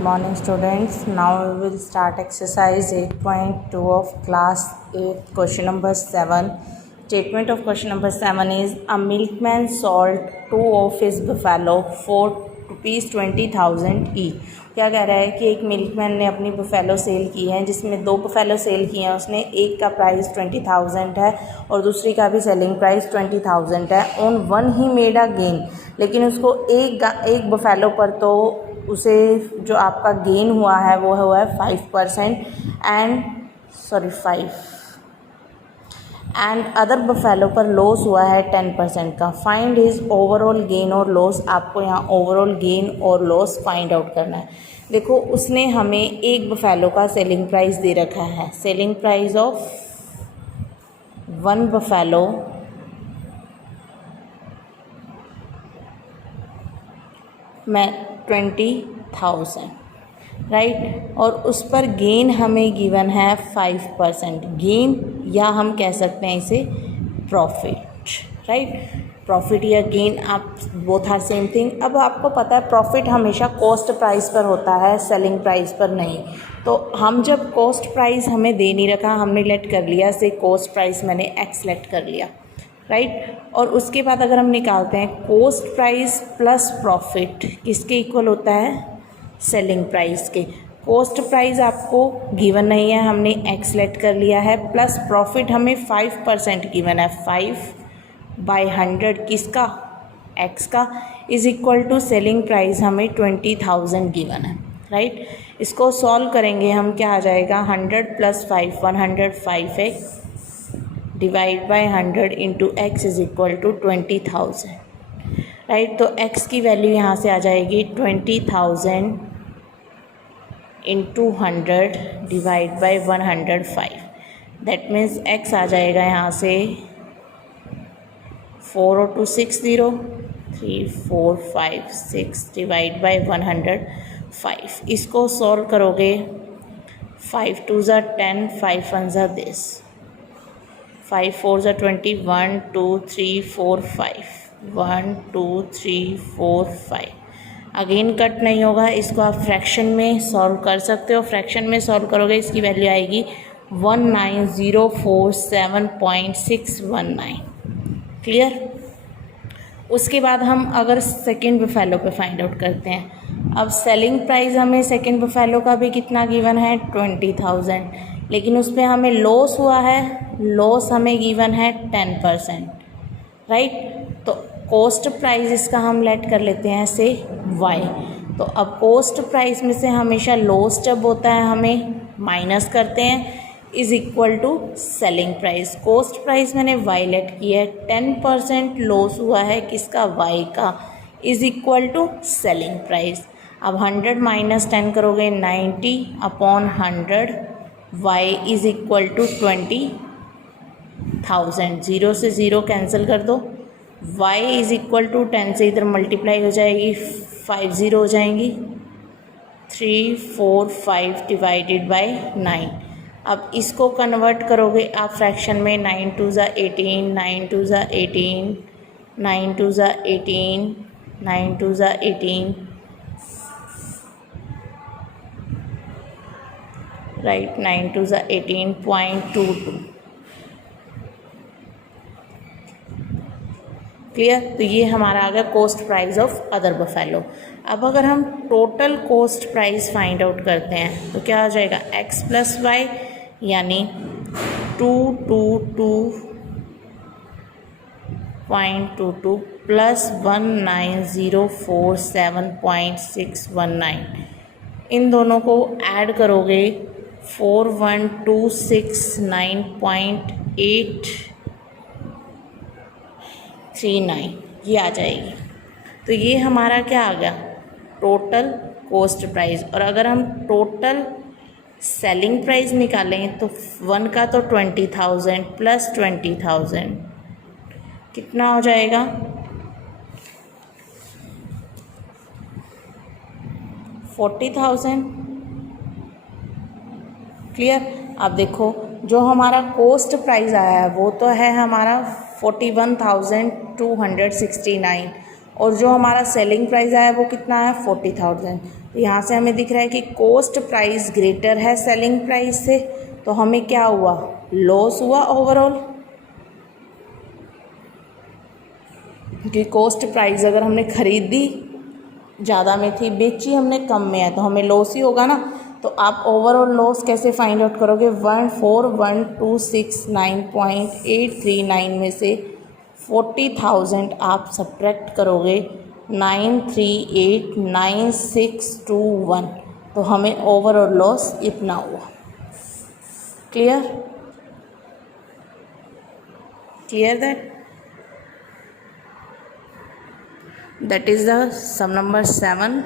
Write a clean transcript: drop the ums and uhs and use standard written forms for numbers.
Morning students, now we will start exercise 8.2 of class 8 question number 7. Statement of question number 7 is a milkman sold 2 of his buffalo for rupees 20,000 each. क्या कह रहा है कि एक milkman ने अपनी buffalo cell की है जिसमें 2 बफेलो सेल किए हैं उसने, एक का प्राइस 20,000 है और दूसरी का भी सेलिंग प्राइस 20,000 है. On one he made a gain, लेकिन उसको एक बफेलो पर तो उसे जो आपका गेन हुआ है वो हुआ है 5% एंड अदर बफेलो पर लॉस हुआ है 10% का. फाइंड हिज ओवरऑल गेन और लॉस. आपको यहाँ ओवरऑल गेन और लॉस फाइंड आउट करना है. देखो, उसने हमें एक बफेलो का सेलिंग प्राइस दे रखा है. Selling price of one buffalo में 20,000, राइट, और उस पर गेन हमें गिवन है 5%. गेन या हम कह सकते हैं इसे प्रॉफिट, राइट. प्रॉफिट या गेन, आप बोथ आर सेम थिंग. अब आपको पता है प्रॉफिट हमेशा कॉस्ट प्राइस पर होता है, सेलिंग प्राइस पर नहीं. तो हम जब कॉस्ट प्राइस हमें दे नहीं रखा, हमने लेट कर लिया से कॉस्ट प्राइस मैंने एक्स लेट कर लिया, राइट. और उसके बाद अगर हम निकालते हैं कॉस्ट प्राइस प्लस प्रॉफिट किसके इक्वल होता है, सेलिंग प्राइस के. कॉस्ट प्राइस आपको गिवन नहीं है, हमने एक्स लेट कर लिया है, प्लस प्रॉफिट हमें 5% गिवन है. 5/100 किसका, एक्स का, is equal to selling price हमें 20,000 गिवन है, राइट. इसको सॉल्व करेंगे हम, क्या आ जाएगा, 100 + 5 105 है, divide by 100 into x is equal to 20,000, right. तो एक्स की वैल्यू यहाँ से आ जाएगी 20,000 into 100 divide by 105. That means x आ जाएगा यहाँ से 4 और 2 6 0 3 4 5 6 डिवाइड बाय 105. इसको सॉल्व करोगे, 5 2 ज़ा 10 5 1 ज़ा दिस, 5 4 ज़ा 20 1 2 3 4 5 1 2 3 4 5. अगेन कट नहीं होगा, इसको आप फ्रैक्शन में सॉल्व कर सकते हो. फ्रैक्शन में सॉल्व करोगे इसकी वैल्यू आएगी 19047.619. क्लियर. उसके बाद हम अगर सेकेंड बफेलो पे फाइंड आउट करते हैं. अब सेलिंग प्राइस हमें सेकेंड बफेलो का भी कितना गिवन है, 20,000, लेकिन उस पर हमें लॉस हुआ है, लॉस हमें गिवन है 10%, राइट. तो कॉस्ट प्राइस इसका हम लेट कर लेते हैं से वाई. तो अब कॉस्ट प्राइस में से हमेशा लॉस जब होता है हमें माइनस करते हैं, is equal to selling price. Cost price मैंने वाई लेट की है, 10% लॉस हुआ है किसका, वाई का, is equal to selling price. अब 100 माइनस 10 करोगे 90/100, y इज़ इक्वल टू 20,000. 0 से 0 कैंसिल कर दो, y इज़ इक्वल टू 10 से इधर मल्टीप्लाई हो जाएगी, 5 0 हो जाएंगी, 3 4 5 डिवाइडेड बाय 9. अब इसको कन्वर्ट करोगे आप फ्रैक्शन में, 9 2 ज़ा 18 9 2 ज़ा 18 9 2 ज़ा 18 9 2 ज़ा 18, राइट. 9 2 ज़ा 18.22. क्लियर. तो ये हमारा आ गया cost price of other buffalo. अब अगर हम total cost price find out करते हैं तो क्या आ जाएगा, एक्स प्लस वाई यानी 222.22 प्लस 19047.619. इन दोनों को ऐड करोगे 41,269.839, ये आ जाएगी. तो ये हमारा क्या आ गया, टोटल कॉस्ट प्राइस. और अगर हम टोटल सेलिंग प्राइस निकालें तो वन का तो 20,000 प्लस 20,000 कितना हो जाएगा, 40,000. क्लियर. अब देखो जो हमारा कॉस्ट प्राइस आया है वो तो है हमारा 41,269 और जो हमारा सेलिंग प्राइस आया है वो कितना है 40,000. तो यहाँ से हमें दिख रहा है कि कॉस्ट प्राइस ग्रेटर है सेलिंग प्राइस से, तो हमें क्या हुआ, लॉस हुआ ओवरऑल, क्योंकि कॉस्ट प्राइस अगर हमने खरीदी ज़्यादा में थी, बेची हमने कम में है, तो हमें लॉस ही होगा ना। तो आप ओवरऑल लॉस कैसे फाइंड आउट करोगे, 141,269.839 में से 40,000 आप सब्ट्रैक्ट करोगे 9389621, तो हमें ओवरऑल लॉस इतना हुआ। Clear, clear that is the sum number 7.